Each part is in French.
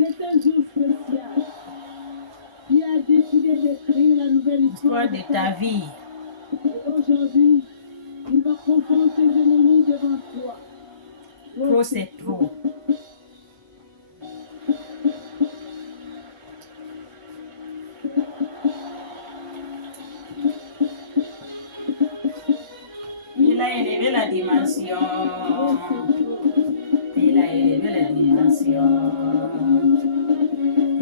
C'est un jour spécial. Tu as décidé d'écrire la nouvelle histoire de ta vie. Et aujourd'hui, il va confondre tes ennemis devant toi. Trop, c'est trop. Il a élevé la dimension. Il a élevé la dimension.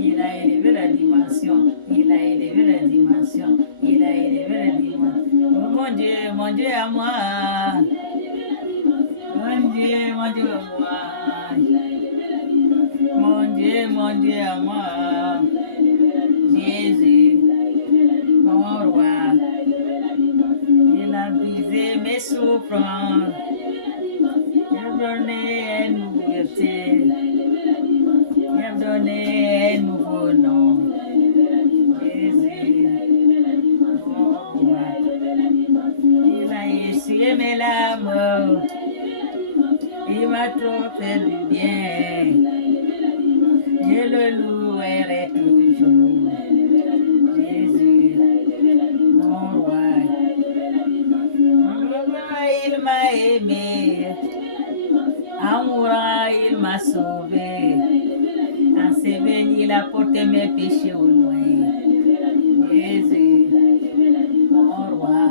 Il a élevé la dimension. Il a élevé la dimension. Il a élevé la dimension. Oh mon Dieu à moi. Mon Dieu à moi. Mon Dieu à moi. Jésus, mon roi. Il a brisé mes souffrances. Il a donné une nouveauté. Il a donné un nouveau nom. Jésus, mon roi. Il a essuyé mes larmes. Il m'a trop fait du bien. Je le louerai toujours. Jésus, mon roi. Il m'a aimé. En mourant, il m'a sauvé. En s'éveillant, il a porté mes péchés au loin. Jésus, mon roi.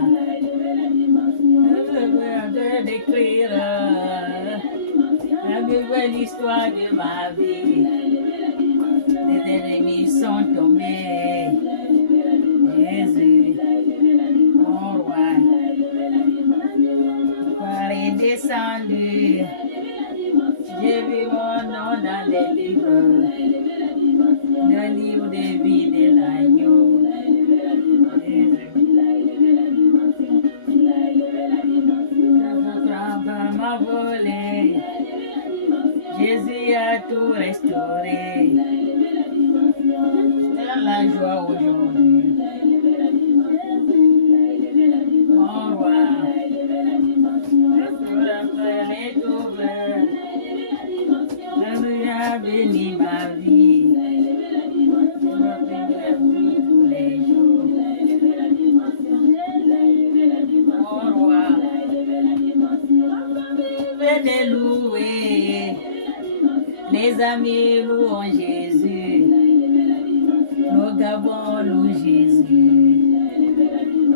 Je veux décrire la nouvelle histoire de ma vie. Les ennemis sont tombés. Jésus, mon roi. Par est descendu. J'ai vu mon nom dans les livres. Le livre de vie de l'agneau. M'a volé. Jésus a tout restauré. Dans la joie aujourd'hui. Mon roi. Est ouvert. Jésus a béni ma vie. Je me bénis tous les jours. Mon roi. Venez louer. Les amis louons Jésus. Nos Gabons louent Jésus.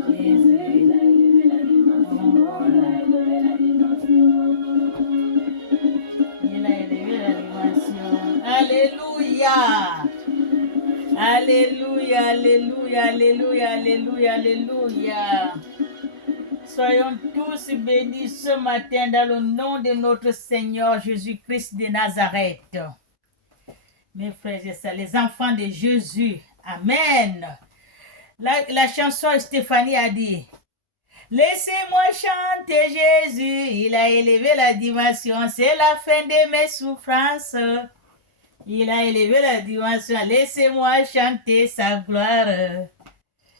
Jésus. Mon roi. Il a élevé la dimension. Alléluia. Alléluia, alléluia, alléluia, alléluia, alléluia. Soyons tous bénis ce matin dans le nom de notre Seigneur Jésus-Christ de Nazareth. Mes frères et sœurs, les enfants de Jésus. Amen. La chanson Stéphanie a dit, laissez-moi chanter Jésus, il a élevé la dimension, c'est la fin de mes souffrances. Il a élevé la dimension, laissez-moi chanter sa gloire.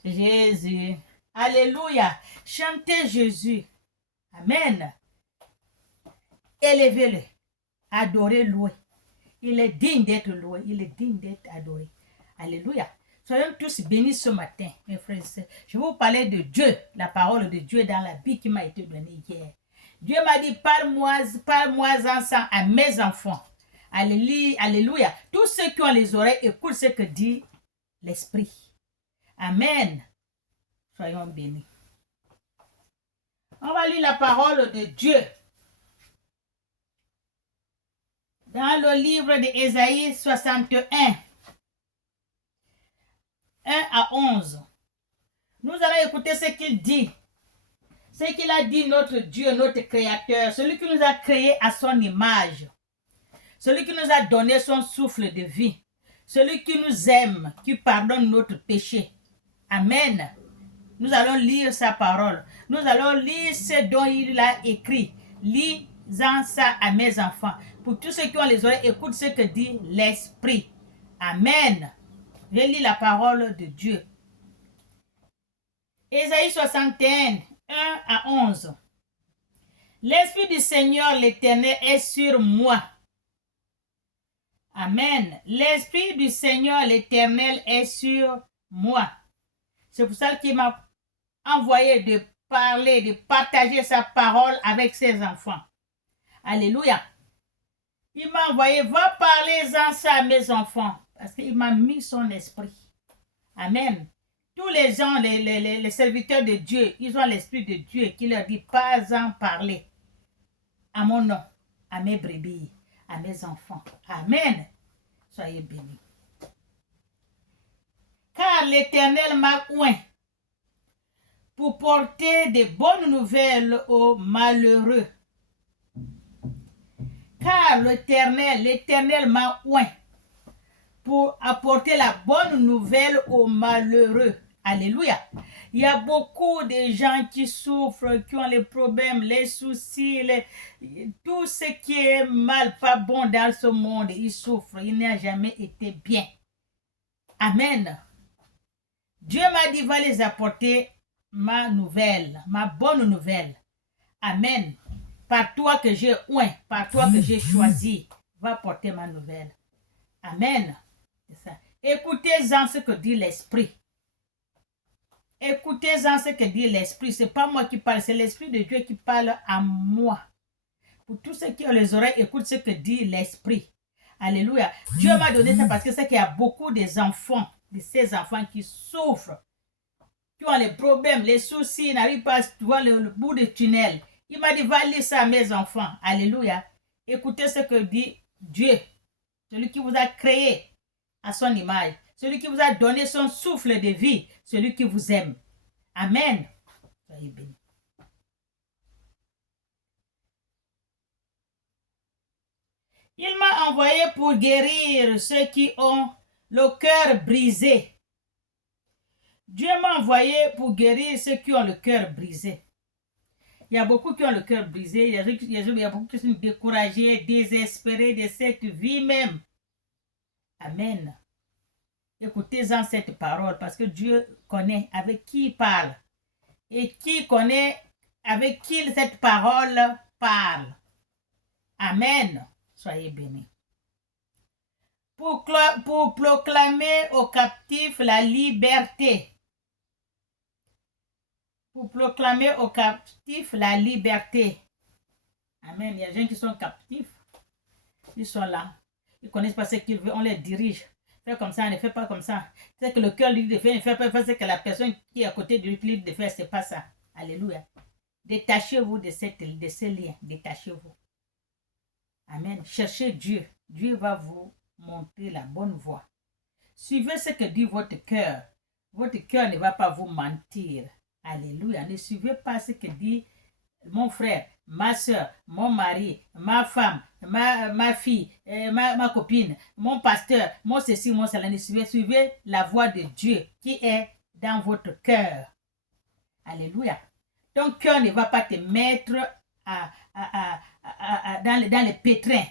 Jésus. Alléluia. Chantez Jésus. Amen. Élevez-le. Adorez-le. Il est digne d'être loué. Il est digne d'être adoré. Alléluia. Soyons tous bénis ce matin, mes frères et sœurs. Je vais vous parler de Dieu, la parole de Dieu dans la Bible qui m'a été donnée hier. Dieu m'a dit, parle-moi ensemble à mes enfants. Alléluia. Tous ceux qui ont les oreilles écoutent ce que dit l'Esprit. Amen. Soyons bénis. On va lire la parole de Dieu. Dans le livre d'Ésaïe 61, 1 à 11. Nous allons écouter ce qu'il dit. Ce qu'il a dit notre Dieu, notre Créateur, celui qui nous a créés à son image, celui qui nous a donné son souffle de vie, celui qui nous aime, qui pardonne notre péché. Amen. Nous allons lire sa parole. Nous allons lire ce dont il a écrit. Lisant ça à mes enfants. Pour tous ceux qui ont les oreilles, écoute ce que dit l'Esprit. Amen. Je lis la parole de Dieu. Ésaïe 61, 1 à 11. L'Esprit du Seigneur l'Éternel est sur moi, Amen. L'Esprit du Seigneur l'Éternel est sur moi. C'est pour ça qu'il m'a envoyé de parler, de partager sa parole avec ses enfants. Alléluia. Il m'a envoyé, va parler-en ça à mes enfants. Parce qu'il m'a mis son esprit. Amen. Tous les gens, les serviteurs de Dieu, ils ont l'esprit de Dieu qui leur dit, pas en parler à mon nom, à mes brebis, à mes enfants. Amen. Soyez bénis. Car l'Éternel m'a oint pour porter de bonnes nouvelles aux malheureux. Car l'Éternel m'a oint pour apporter la bonne nouvelle aux malheureux. Alléluia. Il y a beaucoup de gens qui souffrent, qui ont les problèmes, les soucis, tout ce qui est mal, pas bon dans ce monde. Ils souffrent. Il n'a jamais été bien. Amen. Dieu m'a dit, va les apporter ma nouvelle, ma bonne nouvelle. Amen. Par toi que j'ai oint, par toi que j'ai choisi, va porter ma nouvelle. Amen. C'est ça. Écoutez-en ce que dit l'Esprit. Écoutez-en ce que dit l'Esprit. Ce n'est pas moi qui parle, c'est l'Esprit de Dieu qui parle à moi. Pour tous ceux qui ont les oreilles, écoute ce que dit l'Esprit. Alléluia. Dieu m'a donné ça parce que c'est qu'il y a beaucoup des enfants, de ces enfants qui souffrent, qui ont les problèmes, les soucis, ils n'arrivent pas à voir le bout du tunnel. Il m'a dit, va lire ça à mes enfants. Alléluia. Écoutez ce que dit Dieu, celui qui vous a créé à son image, celui qui vous a donné son souffle de vie, celui qui vous aime. Amen. Soyez bénis. Il m'a envoyé pour guérir ceux qui ont le cœur brisé. Dieu m'a envoyé pour guérir ceux qui ont le cœur brisé. Il y a beaucoup qui ont le cœur brisé, il y a beaucoup qui sont découragés, désespérés de cette vie même. Amen. Écoutez-en cette parole parce que Dieu connaît avec qui il parle et qui connaît avec qui cette parole parle. Amen. Soyez bénis. Pour proclamer aux captifs la liberté. Pour proclamer aux captifs la liberté. Amen. Il y a des gens qui sont captifs. Ils sont là. Ils ne connaissent pas ce qu'ils veulent. On les dirige. Fais comme ça, ne fais pas comme ça. C'est que le cœur lui dit de faire, ne fait pas ce que la personne qui est à côté de lui dit de faire, ce n'est pas ça. Alléluia. Détachez-vous de ces liens. Détachez-vous. Amen. Cherchez Dieu. Dieu va vous montrer la bonne voie. Suivez ce que dit votre cœur. Votre cœur ne va pas vous mentir. Alléluia. Ne suivez pas ce que dit mon frère, ma soeur, mon mari, ma femme, ma fille, ma copine, mon pasteur, mon ceci, mon cela. Ne suivez la voix de Dieu qui est dans votre cœur. Alléluia. Ton cœur ne va pas te mettre dans les pétrins.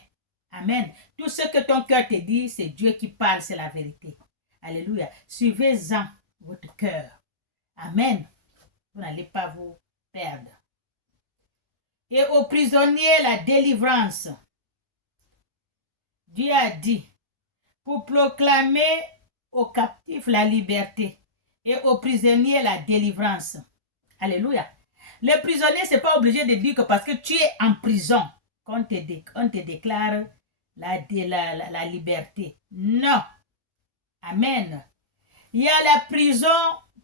Amen. Tout ce que ton cœur te dit, c'est Dieu qui parle, c'est la vérité. Alléluia. Suivez-en votre cœur. Amen. Vous n'allez pas vous perdre. Et aux prisonniers la délivrance. Dieu a dit, pour proclamer aux captifs la liberté et aux prisonniers la délivrance. Alléluia. Les prisonniers, ce n'est pas obligé de dire que parce que tu es en prison qu'on te déclare la liberté. Non. Amen. Il y a la prison,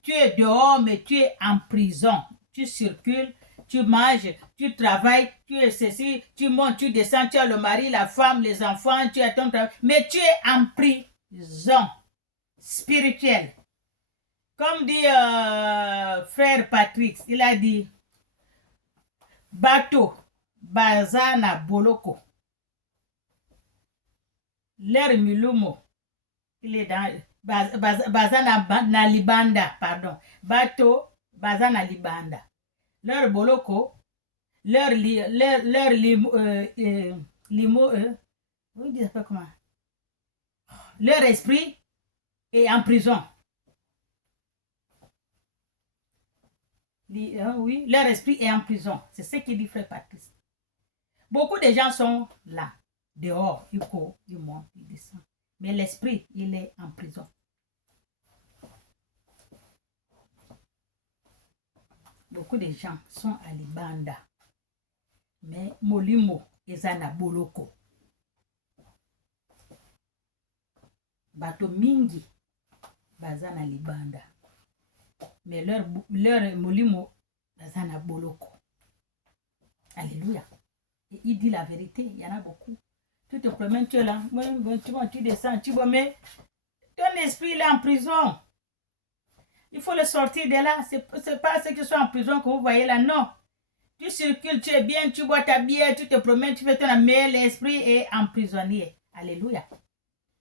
tu es dehors, mais tu es en prison. Tu circules, tu manges, tu travailles, tu es ceci, tu montes, tu descends, tu as le mari, la femme, les enfants, tu as ton travail, mais tu es en prison spirituelle. Comme dit frère Patrick, il a dit, bateau, bazana boloko, l'air milumo, il est dans, bazana libanda, pardon, bateau, bazana libanda. Leur boloko, leur limo, vous dites pas comment, leur esprit est en prison. Oui, leur esprit est en prison. C'est ce qu'il dit frère Patrice. Beaucoup de gens sont là. dehors, il court, il monte, il descend. Mais l'esprit, il est en prison. Beaucoup de gens sont à Libanda. Mais Molimo, ezana boloko. Bato mingi, bazana Libanda. Mais leur Molimo, bazana boloko. Alléluia. Et il dit la vérité, il y en a beaucoup. Tu te promènes, tu es là, tu descends, tu vois, mais ton esprit il est en prison. Il faut le sortir de là. C'est pas ceux qui sont en prison que vous voyez là, non. Tu circules, tu es bien, tu bois ta bière, tu te promènes, tu fais ton mais l'esprit est emprisonné. Alléluia.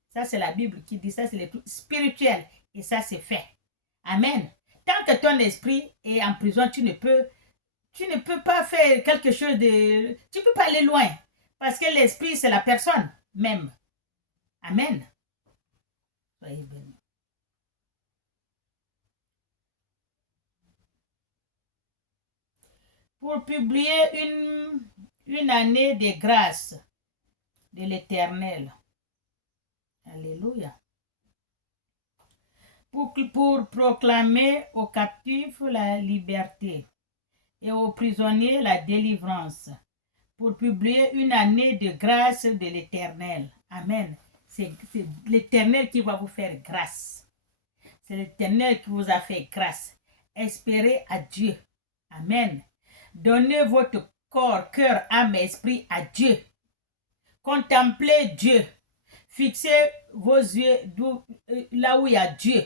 Ça, c'est la Bible qui dit ça, c'est le spirituel. Et ça, c'est fait. Amen. Tant que ton esprit est en prison, tu ne peux pas faire quelque chose de... Tu ne peux pas aller loin. Parce que l'esprit, c'est la personne même. Amen. Soyez bénis. Pour publier une année de grâce de l'Éternel. Alléluia. Pour proclamer aux captifs la liberté et aux prisonniers la délivrance. Pour publier une année de grâce de l'Éternel. Amen. C'est l'Éternel qui va vous faire grâce. C'est l'Éternel qui vous a fait grâce. Espérez à Dieu. Amen. Donnez votre corps, cœur, âme, esprit à Dieu. Contemplez Dieu. Fixez vos yeux là où il y a Dieu.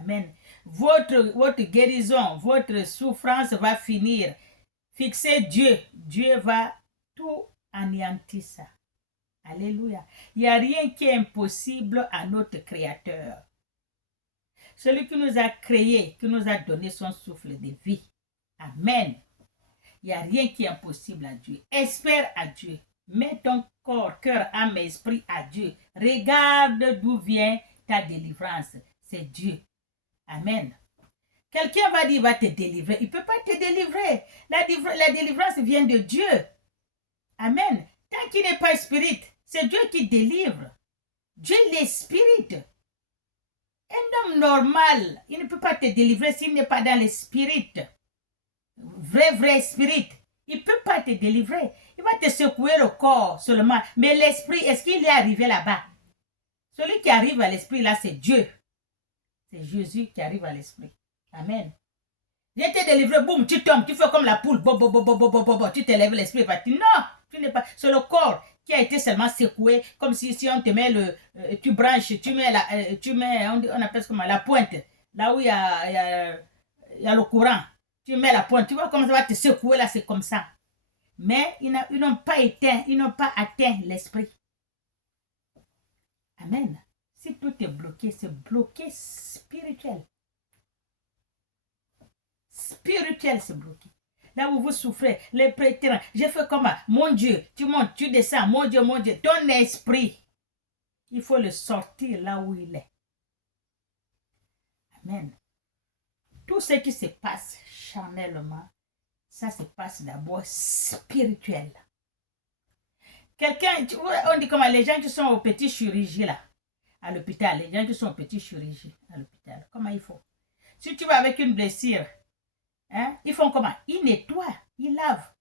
Amen. Votre guérison, votre souffrance va finir. Fixez Dieu. Dieu va tout anéantir ça. Alléluia. Il n'y a rien qui est impossible à notre Créateur. Celui qui nous a créés, qui nous a donné son souffle de vie. Amen. Il n'y a rien qui est impossible à Dieu. Espère à Dieu. Mets ton corps, cœur, âme, esprit à Dieu. Regarde d'où vient ta délivrance. C'est Dieu. Amen. Quelqu'un va dire, il va te délivrer. Il ne peut pas te délivrer. La délivrance vient de Dieu. Amen. Tant qu'il n'est pas spirit, c'est Dieu qui délivre. Dieu est spirit. Un homme normal, il ne peut pas te délivrer s'il n'est pas dans le spirit. Vrai spirit. Il ne peut pas te délivrer. Il va te secouer le corps seulement. Mais l'esprit, est-ce qu'il est arrivé là-bas? Celui qui arrive à l'esprit, là, c'est Dieu. C'est Jésus qui arrive à l'esprit. Amen. Viens te délivrer, boum, tu tombes, tu fais comme la poule, tu te lèves l'esprit, non, tu n'es pas. C'est le corps qui a été seulement secoué, comme si on te met tu branches, tu mets, on appelle ça comment, la pointe, là où il y a le courant. Tu mets la pointe, tu vois comment ça va te secouer là, c'est comme ça. Mais ils n'ont pas éteint, ils n'ont pas atteint l'esprit. Amen. Si tout est bloqué, c'est bloqué spirituel. Spirituel, c'est bloqué. Là où vous souffrez, les prêtres, j'ai fait comment? Mon Dieu, tu montes, tu descends, mon Dieu, ton esprit, il faut le sortir là où il est. Amen. Tout ce qui se passe charnellement, ça se passe d'abord spirituel. Quelqu'un, on dit comment les gens qui sont au petit chirurgie là, à l'hôpital, les gens qui sont au petit chirurgie à l'hôpital, comment il faut? Si tu vas avec une blessure, hein, ils font comment? Ils nettoient, ils lavent.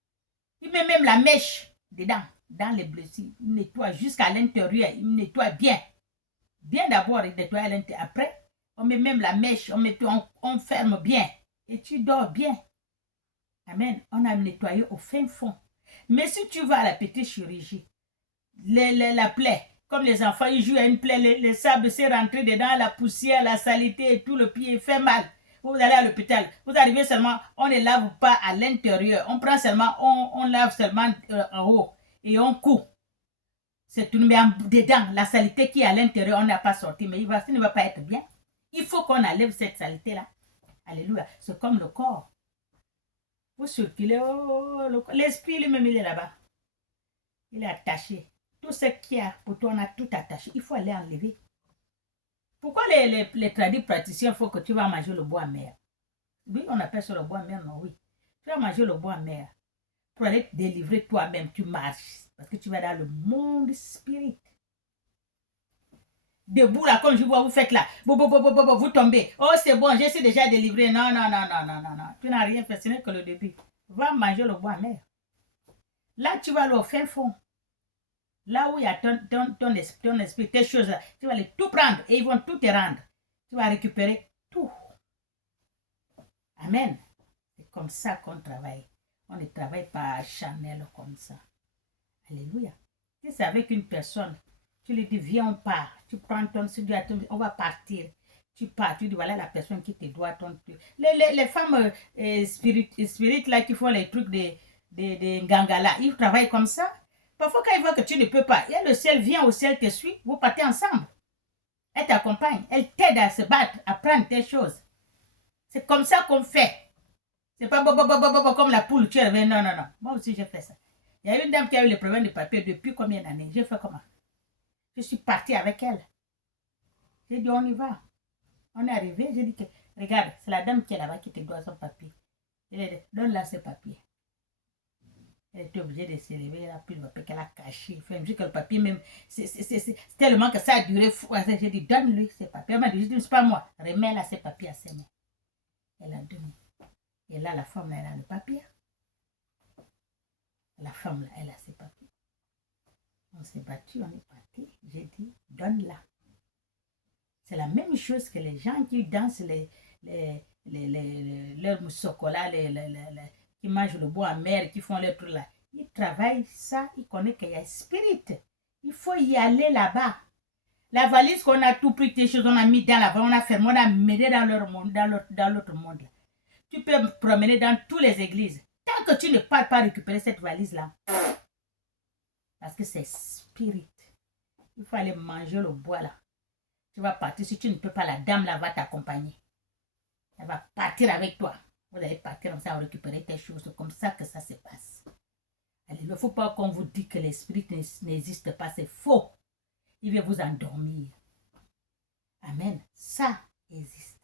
Ils mettent même la mèche dedans, dans les blessures. Ils nettoient jusqu'à l'intérieur, ils nettoient bien. Bien d'abord, ils nettoient à l'intérieur. Après, on met même la mèche, on ferme bien. Et tu dors bien. Amen. On a nettoyé au fin fond. Mais si tu vas à la petite chirurgie, la plaie, comme les enfants, ils jouent à une plaie, le sable s'est rentré dedans, la poussière, la saleté et tout, le pied fait mal. Vous allez à l'hôpital, vous arrivez seulement, on ne lave pas à l'intérieur, on prend seulement, on lave seulement en haut et on coupe. C'est tout, mais dedans, la saleté qui est à l'intérieur, on n'a pas sorti, mais ça ne va pas être bien. Il faut qu'on enlève cette saleté-là. Alléluia. C'est comme le corps. Vous circulez, l'esprit lui-même, il est là-bas. Il est attaché. Tout ce qu'il y a pour toi, on a tout attaché. Il faut aller enlever. Pourquoi les tradis praticiens font que tu vas manger le bois amer? Oui, on appelle ça le bois amer, non, oui. Tu vas manger le bois amer. Pour aller te délivrer toi-même, tu marches. Parce que tu vas dans le monde spirit. Debout là, comme je vois, vous faites là. Vous tombez. Oh, c'est bon, je suis déjà délivré. Non, non, non, non, non, non, non. Tu n'as rien fait, ce n'est que le début. Va manger le bois amer. Là, tu vas aller au fin fond. Là où il y a ton esprit, tes choses là, tu vas les tout prendre et ils vont tout te rendre. Tu vas récupérer tout. Amen. C'est comme ça qu'on travaille. On ne travaille pas acharné comme ça. Alléluia. Si c'est avec une personne, tu lui dis, viens, on part. Tu prends ton studio, on va partir. Tu pars, tu dis, voilà la personne qui te doit ton truc. Les femmes spirites là qui font les trucs de Ngangala, ils travaillent comme ça. Parfois, quand ils voient que tu ne peux pas, et le ciel vient au ciel te suit, vous partez ensemble. Elle t'accompagne, elle t'aide à se battre, à prendre tes choses. C'est comme ça qu'on fait. C'est pas comme la poule, tu es revenu. Non, non, non. Moi aussi, j'ai fait ça. Il y a une dame qui a eu le problème de papier depuis combien d'années? J'ai fait comment? Je suis partie avec elle. J'ai dit, on y va. On est arrivé, j'ai dit que, regarde, c'est la dame qui est là-bas qui te doit son papier. Donne-la ses papiers. Elle était obligée de se lever, elle a pris le papier qu'elle a caché. Il fait que le papier même, c'est tellement que ça a duré. J'ai dit, donne-lui ses papiers. Elle m'a dit, c'est pas moi. Remets-la ses papiers à ses mains. Elle a donné. Et là, la femme, là, elle a le papier. La femme, là, elle a ses papiers. On s'est battu, on est parti. J'ai dit, donne-la. C'est la même chose que les gens qui dansent leur chocolat, qui mangent le bois amer, qui font leur truc là. Ils travaillent ça, ils connaissent qu'il y a spirit. Il faut y aller là-bas. La valise qu'on a tout pris, tes choses, on a mis dans la valise, on a fermé, on a mené dans leur monde, dans l'autre monde. Là. Tu peux promener dans toutes les églises. Tant que tu ne pars pas récupérer cette valise-là, parce que c'est spirit. Il faut aller manger le bois là. Tu vas partir. Si tu ne peux pas, la dame là va t'accompagner. Elle va partir avec toi. Vous allez partir comme ça, récupérer tes choses. C'est comme ça que ça se passe. Allez, il ne faut pas qu'on vous dise que l'esprit n'existe pas. C'est faux. Il va vous endormir. Amen. Ça existe.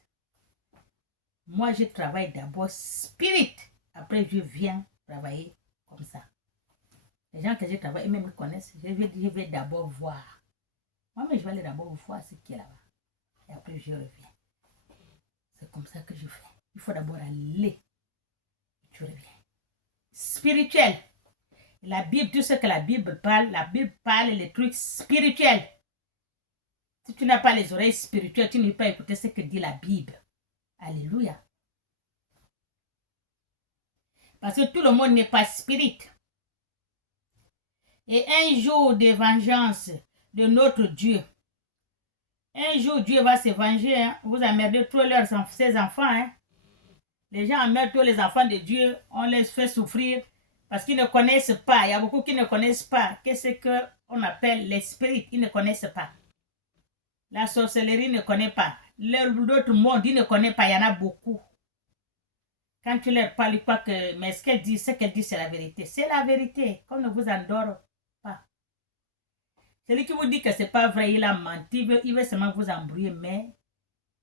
Moi, je travaille d'abord spirit. Après, je viens travailler comme ça. Les gens que je travaille, ils me connaissent. Je vais d'abord voir. Moi, mais je vais aller d'abord voir ce qui est là-bas. Et après, je reviens. C'est comme ça que je fais. Il faut d'abord aller. Et tu reviens. Spirituel. La Bible, tout ce que la Bible parle les trucs spirituels. Si tu n'as pas les oreilles spirituelles, tu ne peux pas écouter ce que dit la Bible. Alléluia. Parce que tout le monde n'est pas spirit. Et un jour de vengeance de notre Dieu. Un jour, Dieu va se venger. Hein. Vous emmerdez tous ses enfants. Hein. Les gens emmerdent tous les enfants de Dieu. On les fait souffrir parce qu'ils ne connaissent pas. Il y a beaucoup qui ne connaissent pas. Qu'est-ce qu'on appelle l'esprit? Ils ne connaissent pas. La sorcellerie ne connaît pas. L'autre monde, ils ne connaissent pas. Il y en a beaucoup. Quand tu leur parles, ils croient que... Mais ce qu'elle dit, c'est la vérité. C'est la vérité. Qu'on ne vous endort pas. Celui qui vous dit que ce n'est pas vrai, il a menti. Il veut seulement vous embrouiller. Mais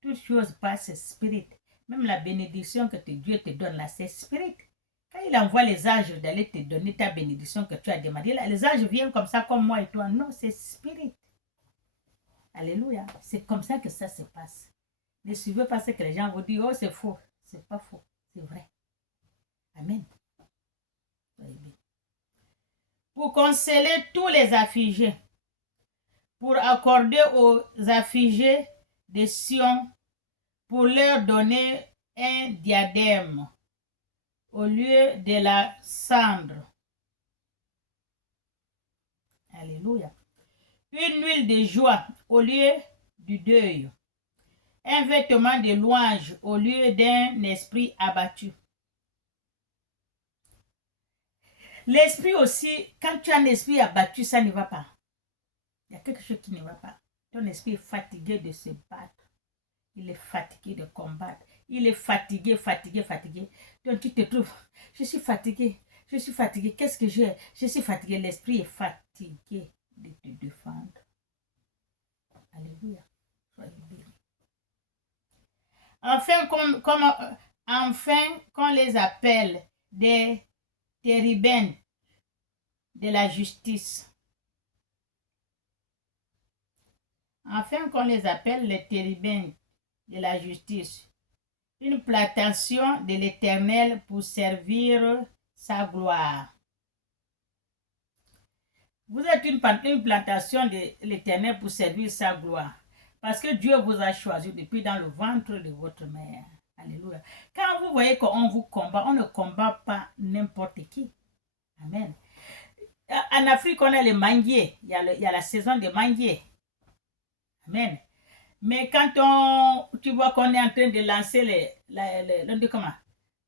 toute chose passe spirit. Même la bénédiction que Dieu te donne là, c'est spirit. Quand il envoie les anges d'aller te donner ta bénédiction que tu as demandé, là, les anges viennent comme ça, comme moi et toi. Non, c'est spirit. Alléluia. C'est comme ça que ça se passe. Ne suivez pas ce que les gens vous disent. Oh, c'est faux. C'est pas faux. C'est vrai. Amen. Pour consoler tous les affligés. Pour accorder aux affligés de Sion. Pour leur donner un diadème au lieu de la cendre. Alléluia. Une huile de joie au lieu du deuil. Un vêtement de louange au lieu d'un esprit abattu. L'esprit aussi, quand tu as un esprit abattu, ça ne va pas. Il y a quelque chose qui ne va pas. Ton esprit est fatigué de se battre. Il est fatigué de combattre. Il est fatigué. Donc tu te trouves, je suis fatigué. Qu'est-ce que j'ai? Je suis fatigué. L'esprit est fatigué de te défendre. Alléluia. Soyez bénis. Enfin, qu'on les appelle des térubins de la justice, afin qu'on les appelle les térubins de la justice, une plantation de l'Éternel pour servir sa gloire. Vous êtes une plantation de l'Éternel pour servir sa gloire. Parce que Dieu vous a choisi depuis dans le ventre de votre mère. Alléluia. Quand vous voyez qu'on vous combat, on ne combat pas n'importe qui. Amen. En Afrique, on a les manguiers. Il y a la saison des manguiers. Amen. Mais quand tu vois qu'on est en train de lancer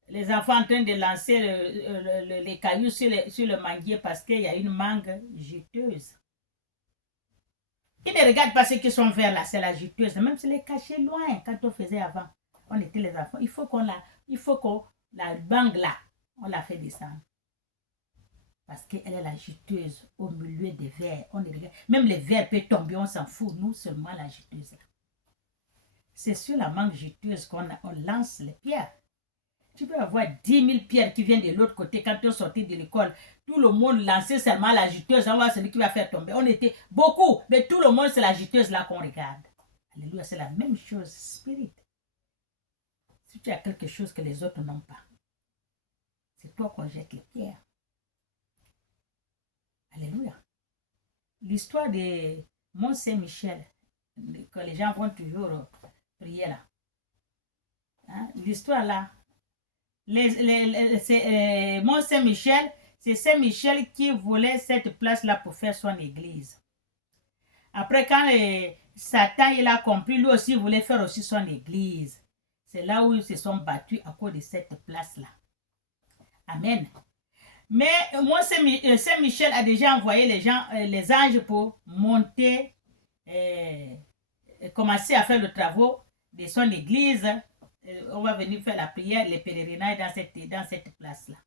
les enfants en train de lancer les cailloux sur le manguier parce qu'il y a une mangue juteuse. Ils ne regardent pas ceux qui sont verts là, c'est la juteuse. Même si les cachés loin, quand on faisait avant, on était les enfants. Il faut qu'on la mangue là, on la fait descendre. Parce qu'elle est la juteuse au milieu des verres. Même les verres peuvent tomber, on s'en fout. Nous seulement la juteuse. C'est sur la mangue juteuse qu'on lance les pierres. Tu peux avoir 10 000 pierres qui viennent de l'autre côté quand on sortait de l'école. Tout le monde lançait seulement la juteuse. On voit celui qui va faire tomber. On était beaucoup, mais tout le monde, c'est la juteuse là qu'on regarde. Alléluia, c'est la même chose, spirit. Si tu as quelque chose que les autres n'ont pas, c'est toi qu'on jette les pierres. Alléluia. L'histoire de Mont-Saint-Michel, que les gens vont toujours prier là. Hein? L'histoire là, Mont-Saint-Michel, c'est Saint-Michel qui voulait cette place-là pour faire son église. Après, quand Satan il a compris, lui aussi voulait faire aussi son église. C'est là où ils se sont battus à cause de cette place-là. Amen. Mais moi, Saint-Michel a déjà envoyé les anges pour monter, commencer à faire le travaux de son église. On va venir faire la prière, les pèlerinages dans cette place-là.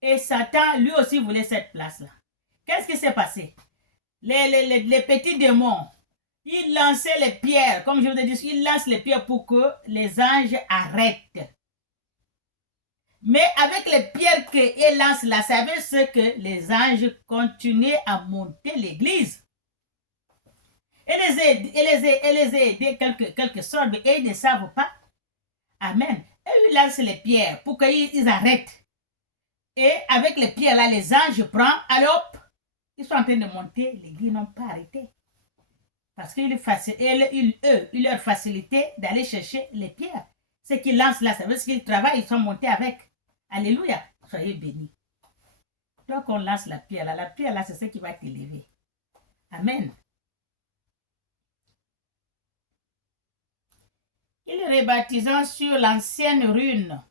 Et Satan, lui aussi, voulait cette place-là. Qu'est-ce qui s'est passé? Les petits démons, ils lançaient les pierres, comme je vous ai dit, ils lancent les pierres pour que les anges arrêtent. Mais avec les pierres qu'ils lancent là, ça veut dire que les anges continuent à monter l'église. Et les aider quelque sorte, mais ils ne savent pas. Amen. Et ils lancent les pierres pour qu'ils arrêtent. Et avec les pierres là, les anges prennent, alors ils sont en train de monter, l'église n'ont pas arrêté. Parce qu'ils leur facilité d'aller chercher les pierres. Ce qu'ils lancent là, ça veut dire qu'ils travaillent, ils sont montés avec. Alléluia. Soyez bénis. Donc on lance la pierre là, c'est ce qui va t'élever. Amen. Ils rebaptisant sur l'ancienne rune.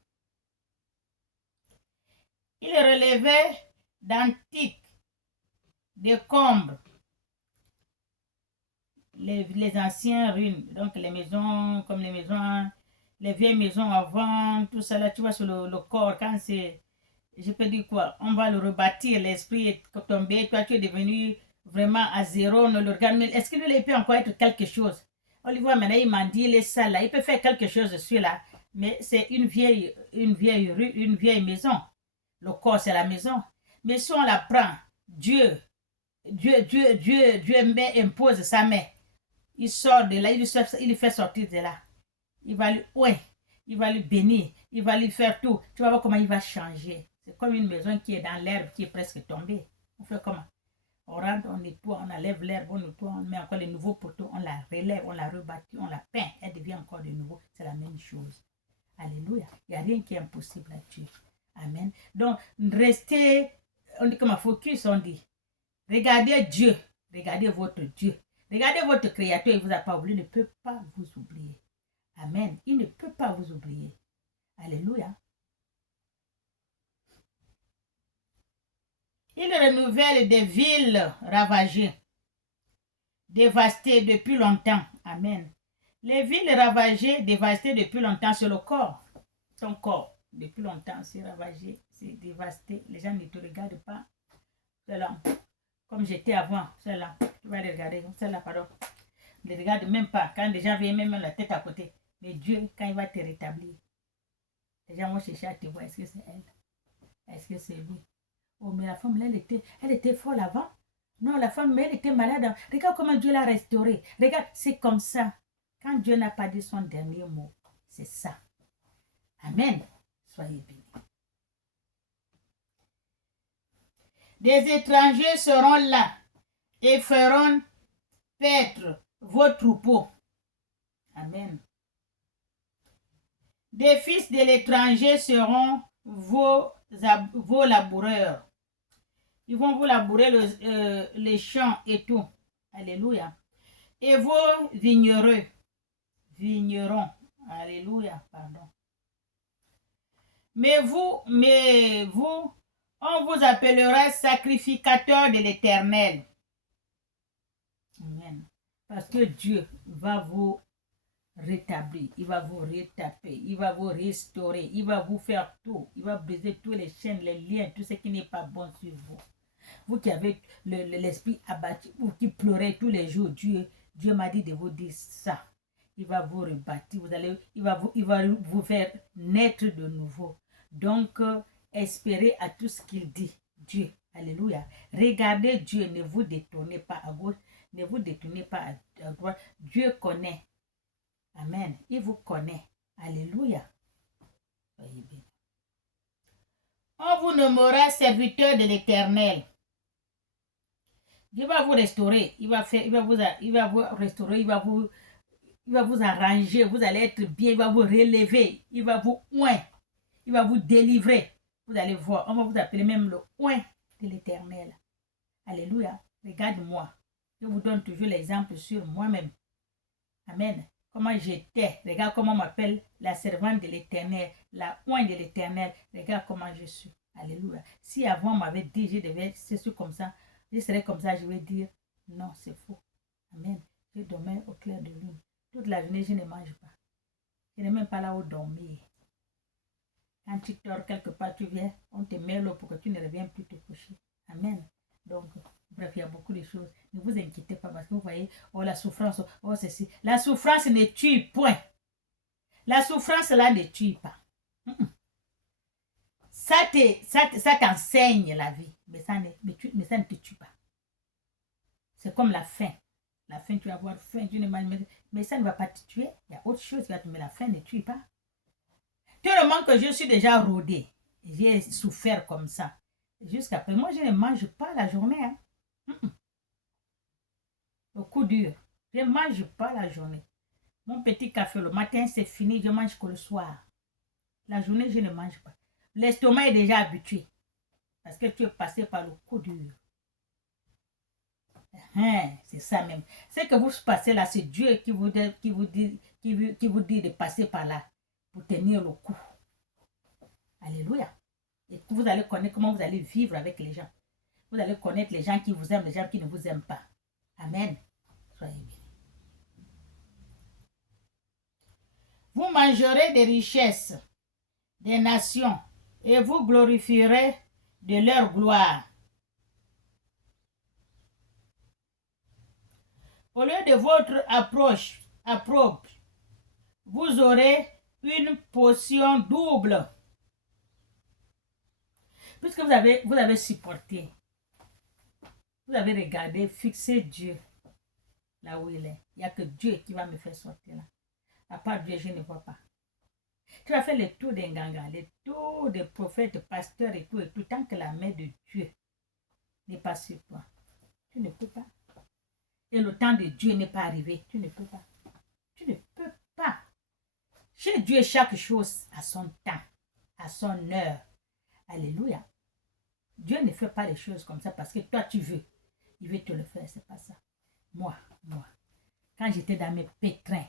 Ils relevaient d'antiques décombres les anciennes ruines, donc les maisons, comme les vieilles maisons avant, tout ça là, tu vois, sur le corps, quand c'est, je peux dire quoi, on va le rebâtir, l'esprit est tombé, toi tu es devenu vraiment à zéro, on ne le regarde, mais est-ce qu'il peut encore être quelque chose? On le voit maintenant, il m'a dit, les salles là, il peut faire quelque chose dessus là, mais c'est une vieille rue, une vieille maison. Le corps, c'est la maison. Mais si on la prend, Dieu impose sa main. Il sort de là, il le fait sortir de là. Il va lui bénir, il va lui faire tout. Tu vas voir comment il va changer. C'est comme une maison qui est dans l'herbe, qui est presque tombée. On fait comment? On rentre, on nettoie, on enlève l'herbe, on nettoie, on met encore les nouveaux poteaux, on la relève, on la rebâtit, on la peint, elle devient encore de nouveau. C'est la même chose. Alléluia. Il n'y a rien qui est impossible là-dessus. Amen. Donc, restez, on dit comme un focus, on dit. Regardez Dieu. Regardez votre Dieu. Regardez votre Créateur, il ne vous a pas oublié, il ne peut pas vous oublier. Amen. Il ne peut pas vous oublier. Alléluia. Il renouvelle des villes ravagées, dévastées depuis longtemps. Amen. Les villes ravagées, dévastées depuis longtemps, c'est le corps. Ton corps, depuis longtemps, c'est ravagé, c'est dévasté. Les gens ne te regardent pas. C'est là. Comme j'étais avant, c'est là. Tu vas les regarder. C'est là, pardon. Ne les regarde même pas. Quand les gens viennent, même la tête à côté. Mais Dieu, quand il va te rétablir, les gens vont chercher à te voir. Est-ce que c'est elle? Est-ce que c'est lui? Oh, mais la femme, là, elle était folle avant. Non, la femme, elle était malade. Regarde comment Dieu l'a restaurée. Regarde, c'est comme ça. Quand Dieu n'a pas dit son dernier mot, c'est ça. Amen. Soyez bénis. Des étrangers seront là et feront paître vos troupeaux. Amen. Des fils de l'étranger seront vos laboureurs. Ils vont vous labourer les champs et tout. Alléluia. Et vos vignerons. Alléluia, pardon. Mais vous, on vous appellera sacrificateur de l'Éternel. Amen. Parce que Dieu va vous rétablir, il va vous retaper, il va vous restaurer, il va vous faire tout, il va briser tous les chaînes, les liens, tout ce qui n'est pas bon sur vous. Vous qui avez l'esprit abattu, vous qui pleurez tous les jours, Dieu m'a dit de vous dire ça. Il va vous rebâtir, il va vous faire naître de nouveau. Donc, espérez à tout ce qu'il dit. Dieu, alléluia. Regardez Dieu, ne vous détournez pas à gauche, ne vous détournez pas à droite. Dieu connaît. Amen. Il vous connaît. Alléluia. Soyez bien. On vous nommera serviteur de l'Éternel. Dieu va vous restaurer. Il va vous restaurer. Il va vous arranger. Vous allez être bien. Il va vous relever. Il va vous oindre. Il va vous délivrer. Vous allez voir. On va vous appeler même le oint de l'Éternel. Alléluia. Regarde-moi. Je vous donne toujours l'exemple sur moi-même. Amen. Comment j'étais. Regarde comment on m'appelle la servante de l'Éternel, la oint de l'Éternel. Regarde comment je suis. Alléluia. Si avant on m'avait dit je devais c'est comme ça, je serais comme ça, je vais dire non, c'est faux. Amen. Je dormais au clair de lune. Toute la journée, je ne mange pas. Je n'ai même pas là où dormir. Quand tu dors quelque part, tu viens, on te met l'eau pour que tu ne reviennes plus te coucher. Amen. Donc, bref, il y a beaucoup de choses. Ne vous inquiétez pas parce que vous voyez, oh la souffrance, oh ceci. La souffrance ne tue point. La souffrance là ne tue pas. Ça t'enseigne la vie, mais ça ne te tue pas. C'est comme la faim. La faim, tu vas avoir faim, mais ça ne va pas te tuer. Il y a autre chose qui va te mais la faim ne tue pas. Tellement que je suis déjà rodée. J'ai souffert comme ça. Jusqu'à présent, moi, je ne mange pas la journée. Hein. Au coup dur. Je ne mange pas la journée. Mon petit café le matin, c'est fini. Je mange que le soir. La journée, je ne mange pas. L'estomac est déjà habitué. Parce que tu es passé par le coup dur. C'est ça même. Ce que vous passez là, c'est Dieu qui vous dit de passer par là pour tenir le coup. Alléluia. Et vous allez connaître comment vous allez vivre avec les gens. Vous allez connaître les gens qui vous aiment, les gens qui ne vous aiment pas. Amen. Soyez bien. Vous mangerez des richesses des nations et vous glorifierez de leur gloire. Au lieu de votre approbe, vous aurez une portion double. Puisque vous avez supporté, vous avez regardé, fixé Dieu là où il est. Il n'y a que Dieu qui va me faire sortir là. À part Dieu, je ne vois pas. Tu vas faire le tour des gangas, le tour des prophètes, pasteurs et tout, tant que la main de Dieu n'est pas sur toi. Tu ne peux pas. Et le temps de Dieu n'est pas arrivé. Tu ne peux pas. Tu ne peux pas. Chez Dieu, chaque chose a son temps, a son heure. Alléluia. Dieu ne fait pas les choses comme ça parce que toi tu veux. Il veut te le faire, c'est pas ça. Moi, quand j'étais dans mes pétrins,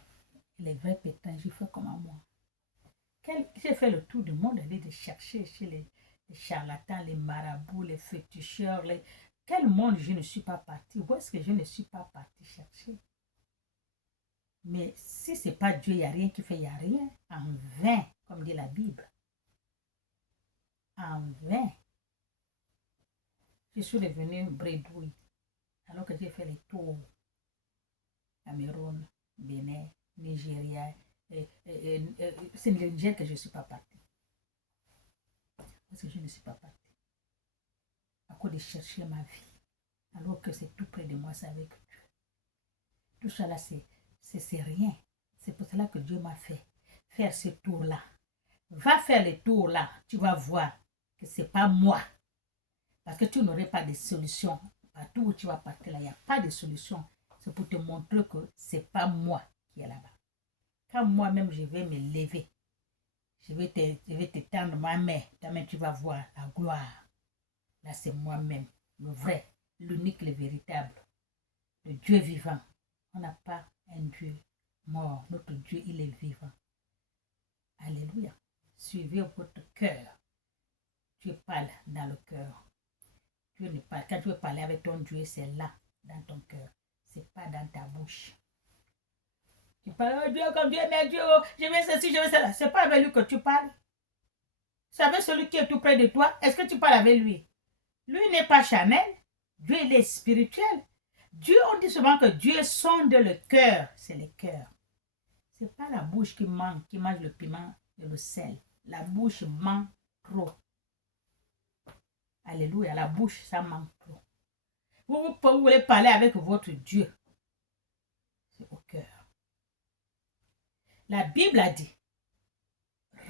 les vrais pétrins, j'ai fait comme moi. J'ai fait le tour du monde, aller de chercher chez les charlatans, les marabouts, les féticheurs, quel monde je ne suis pas parti? Où est-ce que je ne suis pas parti chercher? Mais si ce n'est pas Dieu, il n'y a rien qui fait, il n'y a rien. En vain, comme dit la Bible. En vain. Je suis revenu bredouille, alors que j'ai fait les tours. Cameroun, Bénin, Nigeria. C'est le Niger que je ne suis pas parti. Parce que je ne suis pas parti. à cause de chercher ma vie. Alors que c'est tout près de moi, c'est avec Dieu. Tout ça là, c'est rien. C'est pour cela que Dieu m'a fait faire ce tour-là. Va faire le tour là, tu vas voir que ce n'est pas moi. Parce que tu n'aurais pas de solution. Partout où tu vas partir là, il n'y a pas de solution. C'est pour te montrer que ce n'est pas moi qui est là-bas. Quand moi-même je vais me lever, je vais te tendre ma main. Ta main, tu vas voir la gloire. Là, c'est moi-même, le vrai, l'unique, le véritable, le Dieu vivant. On n'a pas un Dieu mort. Notre Dieu, il est vivant. Alléluia. Suivez votre cœur. Dieu parle dans le cœur. Dieu ne parle. Quand tu veux parler avec ton Dieu, c'est là, dans ton cœur. Ce n'est pas dans ta bouche. Tu parles, oh Dieu, comme Dieu, mais Dieu, oh, je veux ceci, je veux cela. Ce n'est pas avec lui que tu parles. C'est avec celui qui est tout près de toi. Est-ce que tu parles avec lui? Lui n'est pas charnel. Dieu, il est spirituel. Dieu, on dit souvent que Dieu sonde le cœur. C'est le cœur. Ce n'est pas la bouche qui manque, qui mange le piment et le sel. La bouche manque trop. Alléluia, la bouche, ça manque trop. Vous voulez parler avec votre Dieu. C'est au cœur. La Bible a dit,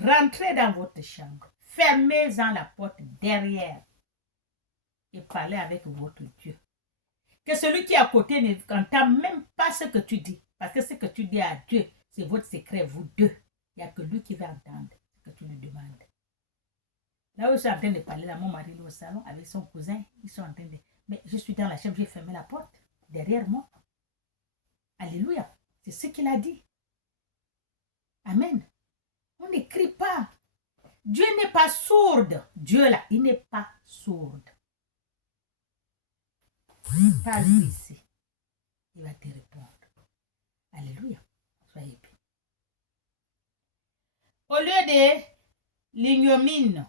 rentrez dans votre chambre, fermez-en la porte derrière et parlez avec votre Dieu. Que celui qui est à côté n'entend même pas ce que tu dis. Parce que ce que tu dis à Dieu, c'est votre secret, vous deux. Il n'y a que lui qui va entendre ce que tu lui demandes. Là où je suis en train de parler, là, mon mari est au salon avec son cousin. Ils sont en train de... Mais je suis dans la chambre, j'ai fermé la porte derrière moi. Alléluia. C'est ce qu'il a dit. Amen. On n'écrit pas. Dieu n'est pas sourd. Dieu là, il n'est pas sourd. Parle ici. Il va te répondre. Alléluia. Soyez bien. Au lieu de l'ignominie,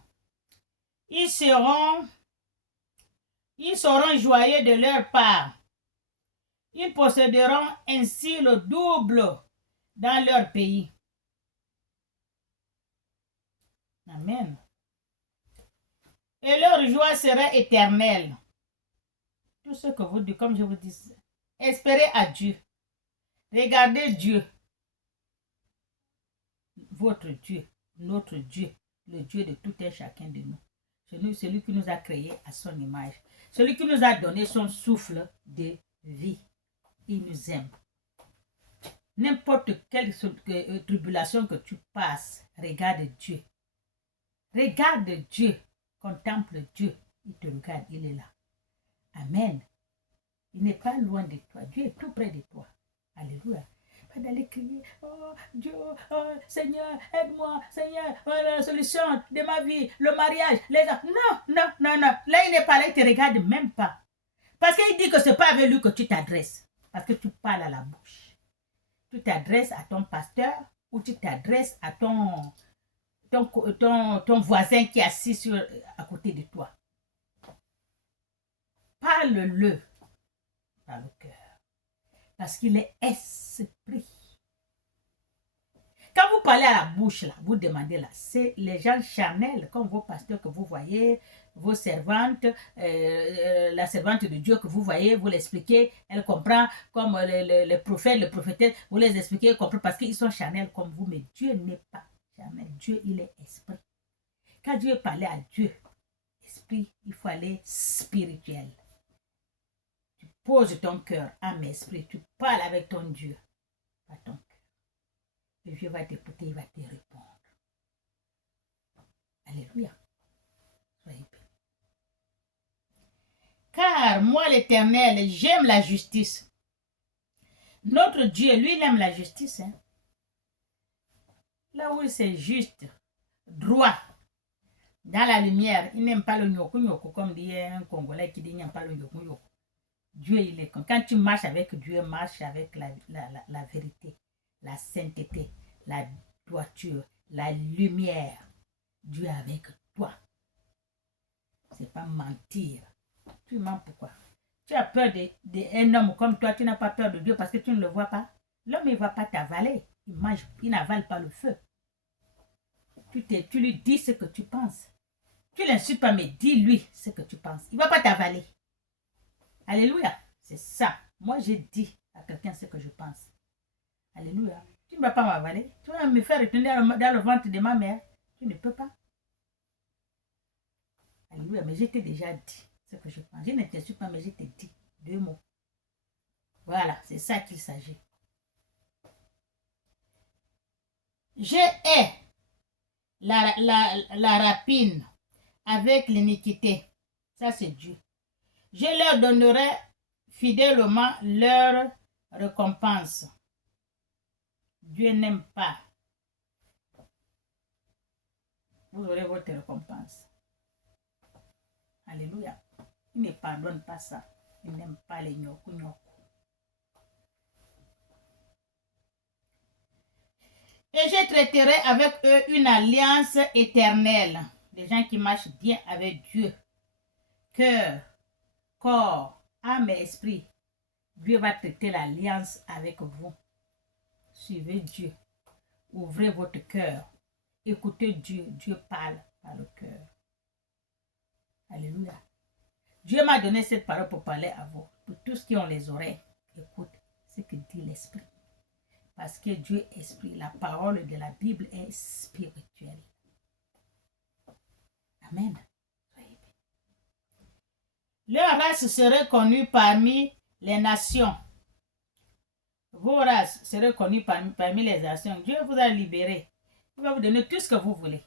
ils seront joyeux de leur part. Ils posséderont ainsi le double dans leur pays. Amen. Et leur joie sera éternelle. Tout ce que vous dites, comme je vous dis, espérez à Dieu. Regardez Dieu. Votre Dieu, notre Dieu, le Dieu de tout et chacun de nous. Celui qui nous a créés à son image. Celui qui nous a donné son souffle de vie. Il nous aime. N'importe quelle tribulation que tu passes, regarde Dieu. Regarde Dieu. Contemple Dieu. Il te regarde, il est là. Amen. Il n'est pas loin de toi. Dieu est tout près de toi. Alléluia. Pas d'aller crier, oh Dieu, oh, Seigneur, aide-moi, Seigneur, oh, la solution de ma vie, le mariage, les enfants. Non. Là, il n'est pas là, il ne te regarde même pas. Parce qu'il dit que ce n'est pas avec lui que tu t'adresses. Parce que tu parles à la bouche. Tu t'adresses à ton pasteur ou tu t'adresses à ton voisin qui est assis à côté de toi. Parle-le dans le cœur. Parce qu'il est esprit. Quand vous parlez à la bouche, là, vous demandez là, c'est les gens charnels, comme vos pasteurs que vous voyez, vos servantes, la servante de Dieu que vous voyez, vous l'expliquez, elle comprend, comme les prophètes, les prophétesses, vous les expliquez, elle comprend, parce qu'ils sont charnels comme vous, mais Dieu n'est pas charnel. Dieu, il est esprit. Quand Dieu parlait à Dieu, esprit, il faut aller spirituel. Tu poses ton cœur, âme, esprit, tu parles avec ton Dieu, pas ton cœur. Et Dieu va t'écouter, il va te répondre. Alléluia. Soyez bien. Car moi, l'Éternel, j'aime la justice. Notre Dieu, lui, il aime la justice. Hein? Là où c'est juste, droit, dans la lumière, il n'aime pas le nyoko, comme dit un Congolais qui dit il n'aime pas le nyoko. Dieu, il est comme. Quand tu marches avec Dieu, marche avec la vérité, la sainteté, la droiture, la lumière. Dieu est avec toi. C'est pas mentir. Tu mens pourquoi? Tu as peur d'un homme comme toi, tu n'as pas peur de Dieu parce que tu ne le vois pas. L'homme, il ne va pas t'avaler. Il n'avale pas le feu. Tu lui dis ce que tu penses. Tu l'insultes pas, mais dis-lui ce que tu penses. Il ne va pas t'avaler. Alléluia. C'est ça. Moi, j'ai dit à quelqu'un ce que je pense. Alléluia. Tu ne vas pas m'avaler. Tu vas me faire retourner dans le ventre de ma mère. Tu ne peux pas. Alléluia. Mais je t'ai déjà dit ce que je pense. Je ne t'insulte pas, mais je t'ai dit 2 mots. Voilà, c'est ça qu'il s'agit. Je hais la rapine avec l'iniquité. Ça, c'est Dieu. Je leur donnerai fidèlement leur récompense. Dieu n'aime pas. Vous aurez votre récompense. Alléluia. Il ne pardonne pas ça. Il n'aime pas les nyoku. Et je traiterai avec eux une alliance éternelle. Des gens qui marchent bien avec Dieu. Cœur, corps, âme et esprit. Dieu va traiter l'alliance avec vous. Suivez Dieu. Ouvrez votre cœur. Écoutez Dieu. Dieu parle par le cœur. Alléluia. Dieu m'a donné cette parole pour parler à vous. Pour tous qui ont les oreilles, écoute ce que dit l'Esprit. Parce que Dieu est esprit. La parole de la Bible est spirituelle. Amen. Leur race serait connue parmi les nations. Vos races seraient connues parmi les nations. Dieu vous a libéré. Il va vous donner tout ce que vous voulez.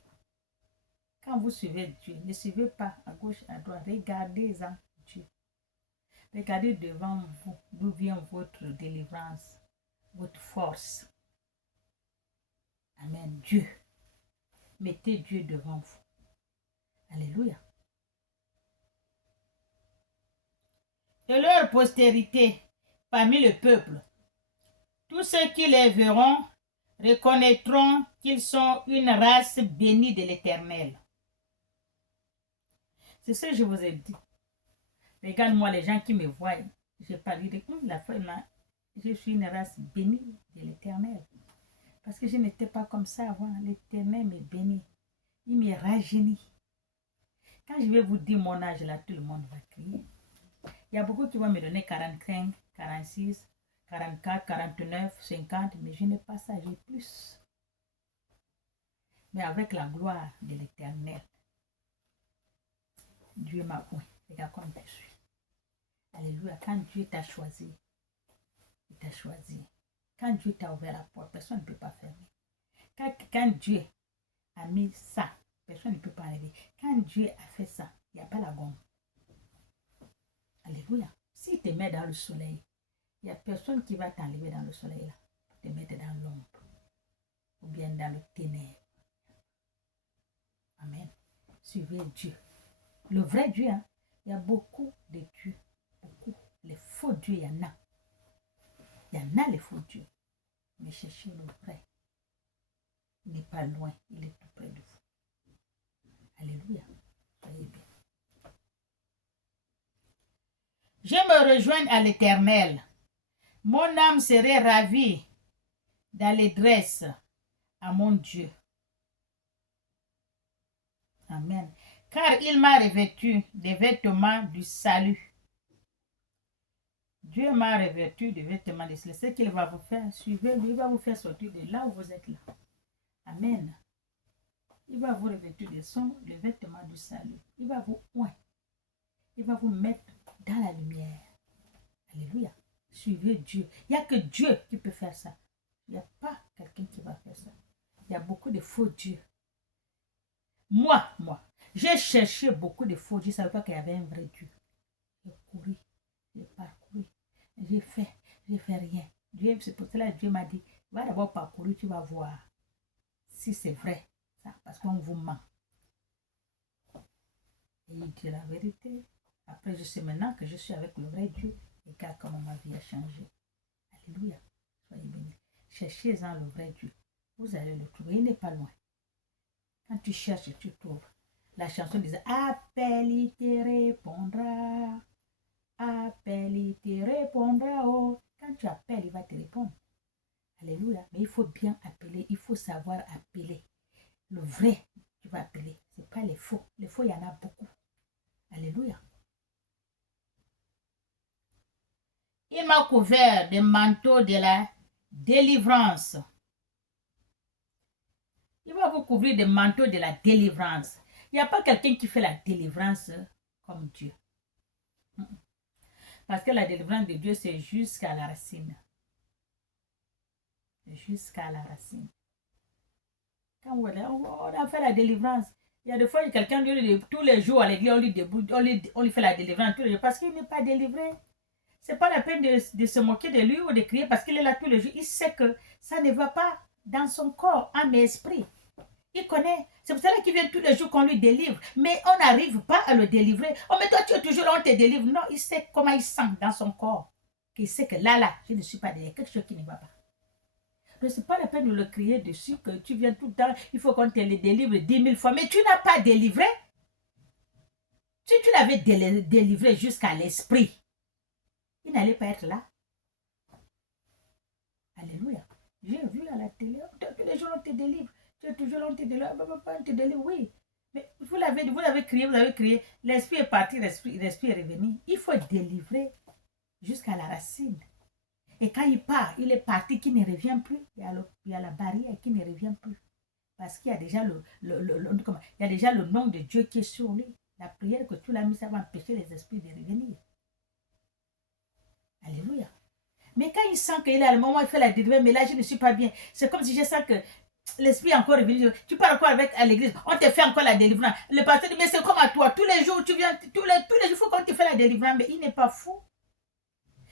Quand vous suivez Dieu, ne suivez pas à gauche, à droite. Regardez-en Dieu. Regardez devant vous d'où vient votre délivrance, votre force. Amen. Dieu. Mettez Dieu devant vous. Alléluia. Et leur postérité parmi le peuple. Tous ceux qui les verront reconnaîtront qu'ils sont une race bénie de l'Éternel. C'est ce que je vous ai dit. Regarde-moi les gens qui me voient. Je parle de la femme là. Je suis une race bénie de l'Éternel. Parce que je n'étais pas comme ça avant. L'Éternel me bénit. Il me rajeunit. Quand je vais vous dire mon âge là, tout le monde va crier. Il y a beaucoup qui vont me donner 45, 46, 44, 49, 50, mais je n'ai pas ça, j'ai plus. Mais avec la gloire de l'Éternel, Dieu m'a oint. Regarde comme je suis. Alléluia. Quand Dieu t'a choisi, il t'a choisi. Quand Dieu t'a ouvert la porte, personne ne peut pas fermer. Quand Dieu a mis ça, personne ne peut pas enlever. Quand Dieu a fait ça, il n'y a pas la gomme. Alléluia. S'il te met dans le soleil, il n'y a personne qui va t'enlever dans le soleil là, pour te mettre dans l'ombre ou bien dans le ténèbre. Amen. Suivez Dieu. Le vrai Dieu, hein? Il y a beaucoup de dieux. Beaucoup. Les faux dieux, il y en a. Il y en a les faux dieux. Mais cherchez le vrai. Il n'est pas loin. Il est tout près de vous. Alléluia. Soyez bien. Je me rejoins à l'Éternel. Mon âme serait ravie d'allégresse à mon Dieu. Amen. Car il m'a revêtu des vêtements du salut. Dieu m'a revêtu des vêtements du salut. Ce qu'il va vous faire, suivez-lui. Il va vous faire sortir de là où vous êtes là. Amen. Il va vous revêtir des vêtements du salut. Il va vous oindre. Il va vous mettre dans la lumière. Alléluia. Suivez Dieu. Il n'y a que Dieu qui peut faire ça. Il n'y a pas quelqu'un qui va faire ça. Il y a beaucoup de faux dieux. Moi, j'ai cherché beaucoup de faux dieux. Je ne savais pas qu'il y avait un vrai Dieu. J'ai couru, j'ai parcouru, j'ai fait rien. C'est pour cela que Dieu m'a dit, va d'abord parcourir, tu vas voir si c'est vrai. Ça, parce qu'on vous ment. Et il dit la vérité. Après, je sais maintenant que je suis avec le vrai Dieu. Et regarde comment ma vie a changé. Alléluia. Soyez bénis. Cherchez-en le vrai Dieu. Vous allez le trouver. Il n'est pas loin. Quand tu cherches, tu trouves. La chanson disait, appelle, il te répondra. Appelle, il te répondra. Oh. Quand tu appelles, il va te répondre. Alléluia. Mais il faut bien appeler. Il faut savoir appeler. Le vrai tu vas appeler. Ce n'est pas les faux. Les faux, il y en a beaucoup. Alléluia. Il m'a couvert des manteaux de la délivrance. Il va vous couvrir des manteaux de la délivrance. Il n'y a pas quelqu'un qui fait la délivrance comme Dieu. Parce que la délivrance de Dieu, c'est jusqu'à la racine. Jusqu'à la racine. Quand on a fait la délivrance, il y a des fois, quelqu'un dit tous les jours à l'église, on lui fait la délivrance tous les jours parce qu'il n'est pas délivré. Ce n'est pas la peine de se moquer de lui ou de crier parce qu'il est là tous les jours. Il sait que ça ne va pas dans son corps, âme et esprit. Il connaît. C'est pour cela qu'il vient tous les jours qu'on lui délivre. Mais on n'arrive pas à le délivrer. Oh, mais toi, tu es toujours là, on te délivre. Non, il sait comment il sent dans son corps. Il sait que là, je ne suis pas délivré. Quelque chose qui ne va pas. Donc, ce n'est pas la peine de le crier dessus que tu viens tout le temps. Il faut qu'on te le délivre 10 000 fois. Mais tu n'as pas délivré. Si tu l'avais délivré jusqu'à l'esprit, il n'allait pas être là. Alléluia. J'ai vu à la télé, tous les jours on te délivre. Tu es toujours là, on te délivre. On te délivre, oui. Mais vous l'avez crié. L'esprit est parti, l'esprit est revenu. Il faut délivrer jusqu'à la racine. Et quand il part, il est parti, qui ne revient plus. Il y a la barrière qui ne revient plus. Parce qu'il y a déjà il y a déjà le nom de Dieu qui est sur lui. La prière que tu l'as mis, ça va empêcher les esprits de revenir. Alléluia. Mais quand il sent qu'il est à le moment où il fait la délivrance, mais là, je ne suis pas bien. C'est comme si je sens que l'esprit est encore revenu. Tu pars encore à l'église, on te fait encore la délivrance. Le pasteur dit, mais c'est comme à toi. Tous les jours, tu viens, tous les jours, il faut qu'on te fait la délivrance. Mais il n'est pas fou.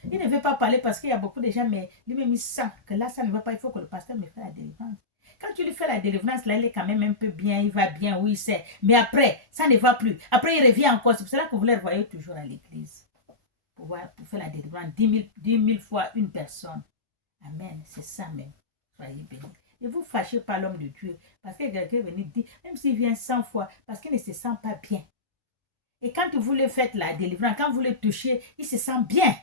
Il ne veut pas parler parce qu'il y a beaucoup de gens, mais lui-même, il sent que là, ça ne va pas. Il faut que le pasteur me fasse la délivrance. Quand tu lui fais la délivrance, là, il est quand même un peu bien, il va bien, oui, c'est. Mais après, ça ne va plus. Après, il revient encore. C'est pour cela que vous le voyez toujours à l'église. Pour faire la délivrance, 10 000 fois une personne. Amen, c'est ça même. Soyez bénis. Ne vous fâchez pas l'homme de Dieu. Parce que quelqu'un vient dire, même s'il vient 100 fois, parce qu'il ne se sent pas bien. Et quand vous le faites la délivrance, quand vous le touchez, il se sent bien.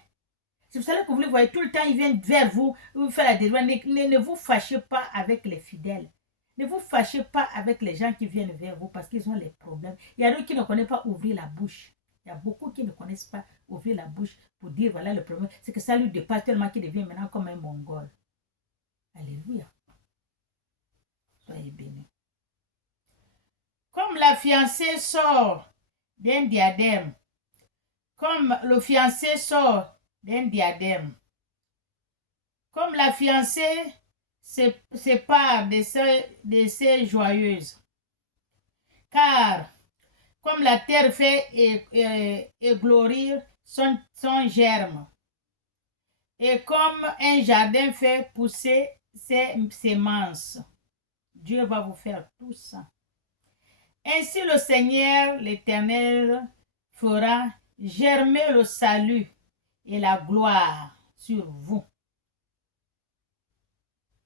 C'est pour cela que vous le voyez tout le temps, il vient vers vous, vous fait la délivrance. Ne vous fâchez pas avec les fidèles. Ne vous fâchez pas avec les gens qui viennent vers vous parce qu'ils ont les problèmes. Il y a d'autres qui ne connaissent pas ouvrir la bouche. Il y a beaucoup qui ne connaissent pas ouvrir la bouche pour dire voilà le problème. C'est que ça lui dépasse tellement qu'il devient maintenant comme un mongol. Alléluia. Soyez bénis. Comme la fiancée sort d'un diadème, comme le fiancé sort d'un diadème, comme la fiancée se sépare de ses joyeuses, car comme la terre fait éclore son germe, et comme un jardin fait pousser ses semences. Dieu va vous faire tout ça. Ainsi le Seigneur, l'Éternel, fera germer le salut et la gloire sur vous.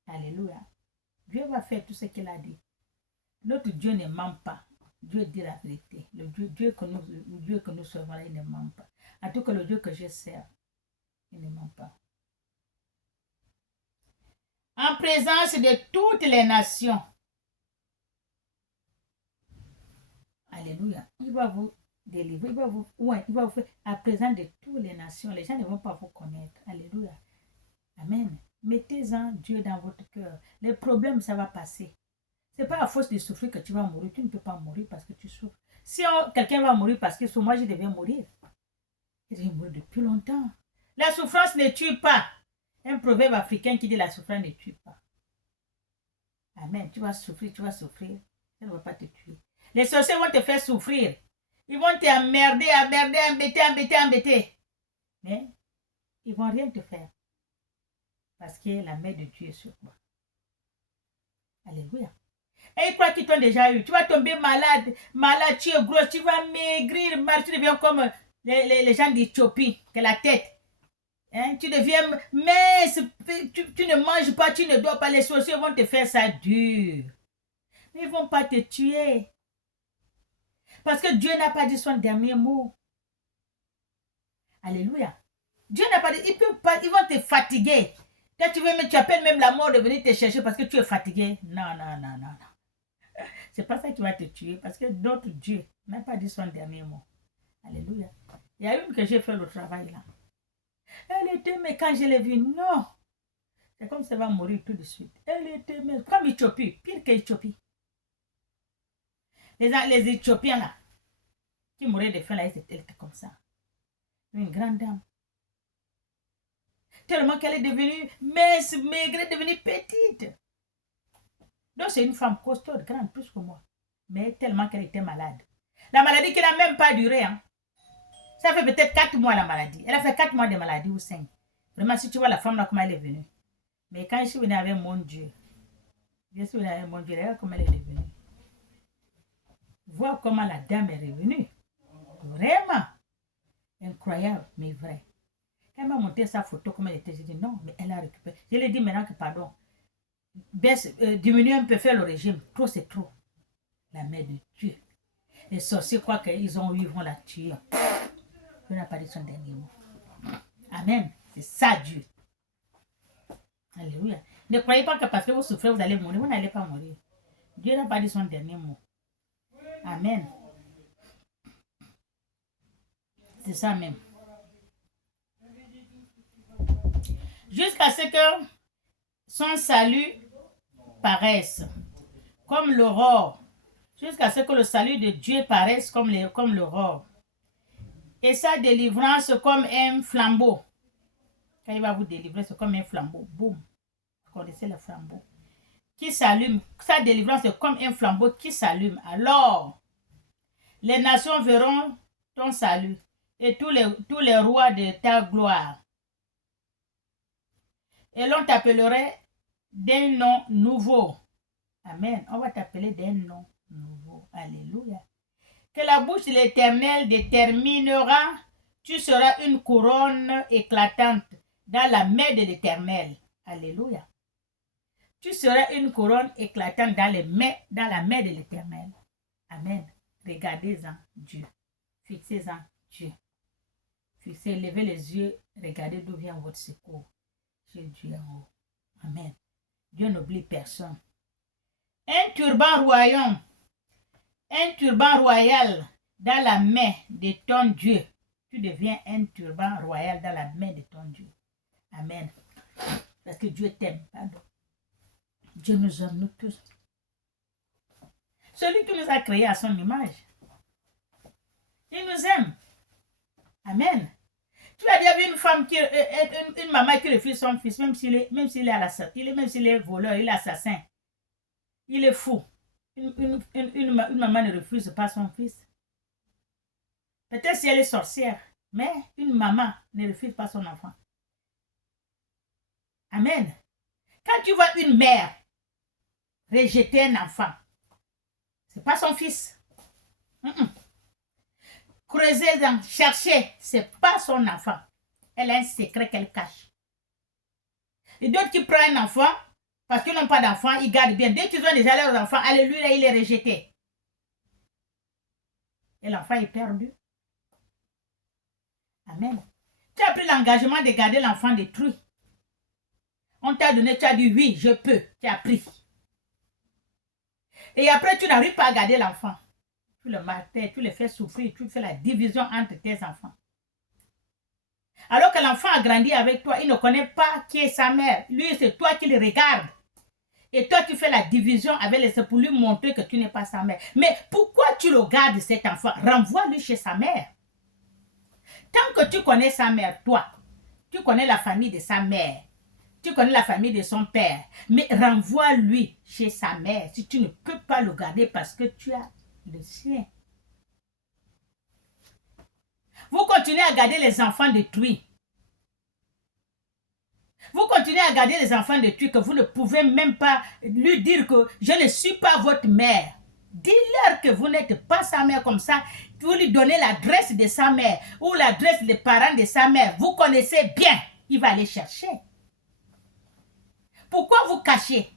Alléluia. Dieu va faire tout ce qu'il a dit. Notre Dieu ne ment pas. Dieu dit la vérité. Le Dieu que nous servons, il ne ment pas. En tout cas, le Dieu que je sers, il ne ment pas. En présence de toutes les nations. Alléluia. Il va vous délivrer. Il va vous faire à présent de toutes les nations. Les gens ne vont pas vous connaître. Alléluia. Amen. Mettez-en Dieu dans votre cœur. Les problèmes, ça va passer. Ce n'est pas à force de souffrir que tu vas mourir. Tu ne peux pas mourir parce que tu souffres. Si quelqu'un va mourir parce que moi, je devais mourir. Je devais mourir depuis longtemps. La souffrance ne tue pas. Un proverbe africain qui dit la souffrance ne tue pas. Amen. Tu vas souffrir. Ça ne va pas te tuer. Les sorciers vont te faire souffrir. Ils vont t'emmerder, embêter. Mais ils ne vont rien te faire. Parce que la main de Dieu est sur toi. Alléluia. Et ils croient qu'ils t'ont déjà eu. Tu vas tomber malade, tu es gros, tu vas maigrir, tu deviens comme les gens d'Éthiopie, que la tête. Hein? Tu deviens mince, tu ne manges pas, tu ne dors pas. Les sorciers vont te faire ça dur. Mais ils ne vont pas te tuer. Parce que Dieu n'a pas dit son dernier mot. Alléluia. Dieu n'a pas dit, ils vont te fatiguer. Quand tu appelles même la mort de venir te chercher parce que tu es fatigué. Non. c'est pas ça qui va te tuer, parce que d'autres dieux n'ont pas dit son dernier mot. Alléluia. Il y a une que j'ai fait le travail là. Elle était, mais quand je l'ai vue, non. C'est comme si elle va mourir tout de suite. Elle était, mais comme Éthiopie, pire qu'Éthiopie. Les Éthiopiens là, qui mouraient de faim là, elle était comme ça. Une grande dame. Tellement qu'elle est devenue mince, maigre, elle est devenue petite. Donc c'est une femme costaud, grande, plus que moi. Mais tellement qu'elle était malade. La maladie qui n'a même pas duré. Hein. Ça fait peut-être 4 mois la maladie. Elle a fait 4 mois de maladie ou 5. Vraiment, si tu vois la femme là, comment elle est venue. Mais quand je suis venue avec mon Dieu, je suis venue avec mon Dieu, regarde comment elle est revenue. Voir comment la dame est revenue. Vraiment. Incroyable, mais vrai. Quand elle m'a montré sa photo, comme elle était, j'ai dit non, mais elle a récupéré. Je lui ai dit maintenant que pardon. Baisse, diminuer un peu, faire le régime. Trop, c'est trop. La mère de Dieu. Les sorciers croient qu'ils ont eu, ils vont la tuer. Dieu n'a pas dit son dernier mot. Amen. C'est ça, Dieu. Alléluia. Ne croyez pas que parce que vous souffrez, vous allez mourir. Vous n'allez pas mourir. Dieu n'a pas dit son dernier mot. Amen. C'est ça même. Jusqu'à ce que son salut paraisse comme l'aurore. Jusqu'à ce que le salut de Dieu paraisse comme l'aurore. Et sa délivrance comme un flambeau. Quand il va vous délivrer, c'est comme un flambeau. Boum. Vous connaissez le flambeau. Qui s'allume. Sa délivrance est comme un flambeau qui s'allume. Alors, les nations verront ton salut et tous les rois de ta gloire. Et l'on t'appellerait d'un nom nouveau. Amen. On va t'appeler d'un nom nouveau. Alléluia. Que la bouche de l'Éternel déterminera, tu seras une couronne éclatante dans la main de l'Éternel. Alléluia. Tu seras une couronne éclatante dans la main de l'Éternel. Amen. Regardez-en Dieu. Fixez-en Dieu. Fixez, levez les yeux, regardez d'où vient votre secours. C'est Dieu en haut. Amen. Dieu n'oublie personne. Un turban royal dans la main de ton Dieu. Tu deviens un turban royal dans la main de ton Dieu. Amen. Parce que Dieu t'aime. Pardon. Dieu nous aime, nous tous. Celui qui nous a créés à son image. Il nous aime. Amen. Tu as déjà vu une femme, une maman qui refuse son fils, même s'il est voleur, il est assassin. Il est fou. Une maman ne refuse pas son fils. Peut-être si elle est sorcière, mais une maman ne refuse pas son enfant. Amen. Quand tu vois une mère rejeter un enfant, ce n'est pas son fils. Creusez-en, cherchez, ce n'est pas son enfant. Elle a un secret qu'elle cache. Et d'autres qui prennent un enfant, parce qu'ils n'ont pas d'enfant, ils gardent bien. Dès qu'ils ont déjà leurs enfants, alléluia, il est rejeté. Et l'enfant est perdu. Amen. Tu as pris l'engagement de garder l'enfant détruit. On t'a donné, tu as dit oui, je peux. Tu as pris. Et après, tu n'arrives pas à garder l'enfant. Tu le martèles, tu le fais souffrir, tu fais la division entre tes enfants. Alors que l'enfant a grandi avec toi, il ne connaît pas qui est sa mère. Lui, c'est toi qui le regardes. Et toi, tu fais la division avec les pour lui montrer que tu n'es pas sa mère. Mais pourquoi tu le gardes, cet enfant? Renvoie-lui chez sa mère. Tant que tu connais sa mère, toi, tu connais la famille de sa mère. Tu connais la famille de son père. Mais renvoie-lui chez sa mère si tu ne peux pas le garder parce que tu as le sien. Vous continuez à garder les enfants détruits. Vous continuez à garder les enfants détruits que vous ne pouvez même pas lui dire que je ne suis pas votre mère. Dis-leur que vous n'êtes pas sa mère comme ça. Vous lui donnez l'adresse de sa mère ou l'adresse des parents de sa mère. Vous connaissez bien. Il va aller chercher. Pourquoi vous cachez?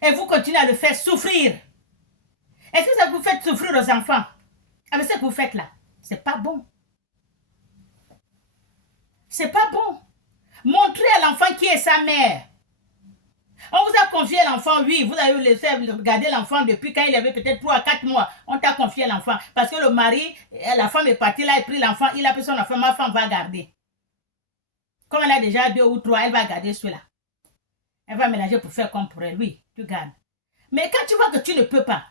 Et vous continuez à le faire souffrir. Est-ce que ça vous fait souffrir aux enfants? Avec ce que vous faites là, c'est pas bon. C'est pas bon. Montrez à l'enfant qui est sa mère. On vous a confié l'enfant, oui, vous avez laissé regarder l'enfant depuis quand il avait peut-être 3 à 4 mois. On t'a confié l'enfant. Parce que le mari, la femme est partie là, il a pris l'enfant, il a pris son enfant, ma femme va garder. Comme elle a déjà 2 ou 3, elle va garder celui-là. Elle va mélanger pour faire comme pour elle. Oui, tu gardes. Mais quand tu vois que tu ne peux pas,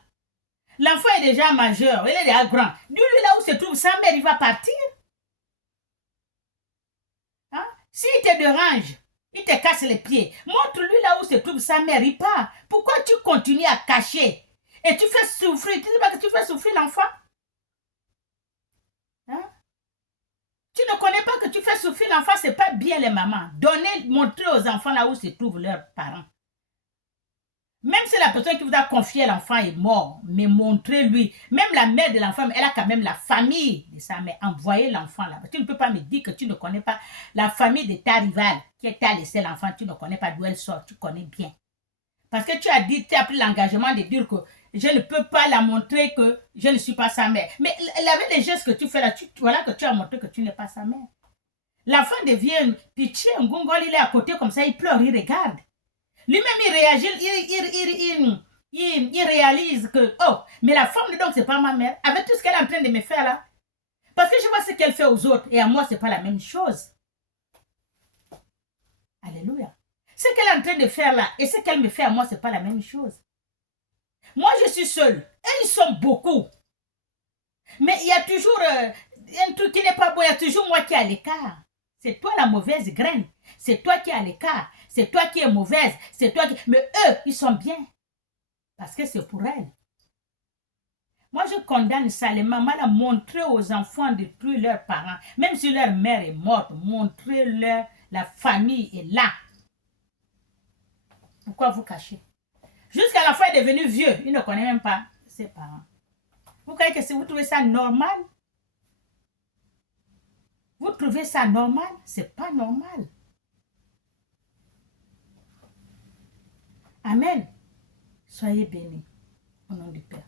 l'enfant est déjà majeur, il est déjà grand. Dis-lui là où se trouve sa mère, il va partir. Hein? S'il te dérange, il te casse les pieds. Montre-lui là où se trouve sa mère, il part. Pourquoi tu continues à cacher? Et tu fais souffrir. Tu ne sais pas que tu fais souffrir l'enfant? Hein? Tu ne connais pas que tu fais souffrir l'enfant, c'est pas bien les mamans. Donnez, montrez aux enfants là où se trouvent leurs parents. Même si la personne qui vous a confié l'enfant est mort, mais montrez-lui. Même la mère de l'enfant, elle a quand même la famille de sa mère. Envoyez l'enfant là-bas. Tu ne peux pas me dire que tu ne connais pas la famille de ta rivale qui t'a laissé l'enfant. Tu ne connais pas d'où elle sort. Tu connais bien. Parce que tu as pris l'engagement de dire que je ne peux pas la montrer que je ne suis pas sa mère. Mais avec les gestes que tu fais là, voilà que tu as montré que tu n'es pas sa mère. L'enfant devient pitié, un gongol, il est à côté comme ça, il pleure, il regarde. Lui-même, il réagit, il réalise que, oh, mais la femme, donc, c'est pas ma mère. Avec tout ce qu'elle est en train de me faire là. Parce que je vois ce qu'elle fait aux autres. Et à moi, c'est pas la même chose. Alléluia. Ce qu'elle est en train de faire là et ce qu'elle me fait à moi, c'est pas la même chose. Moi, je suis seule. Et ils sont beaucoup. Mais il y a toujours un truc qui n'est pas bon. Il y a toujours moi qui est à l'écart. C'est toi la mauvaise graine. C'est toi qui es à l'écart. C'est toi qui es mauvaise. C'est toi qui... Mais eux, ils sont bien. Parce que c'est pour elles. Moi, je condamne ça. Les mamans, là, montrer aux enfants de tuer leurs parents. Même si leur mère est morte, montrez-leur la famille est là. Pourquoi vous cachez? Jusqu'à l'enfant est devenu vieux. Il ne connaît même pas ses parents. Vous croyez que si vous trouvez ça normal? Vous trouvez ça normal? C'est pas normal. Amen. Soyez bénis au nom du Père.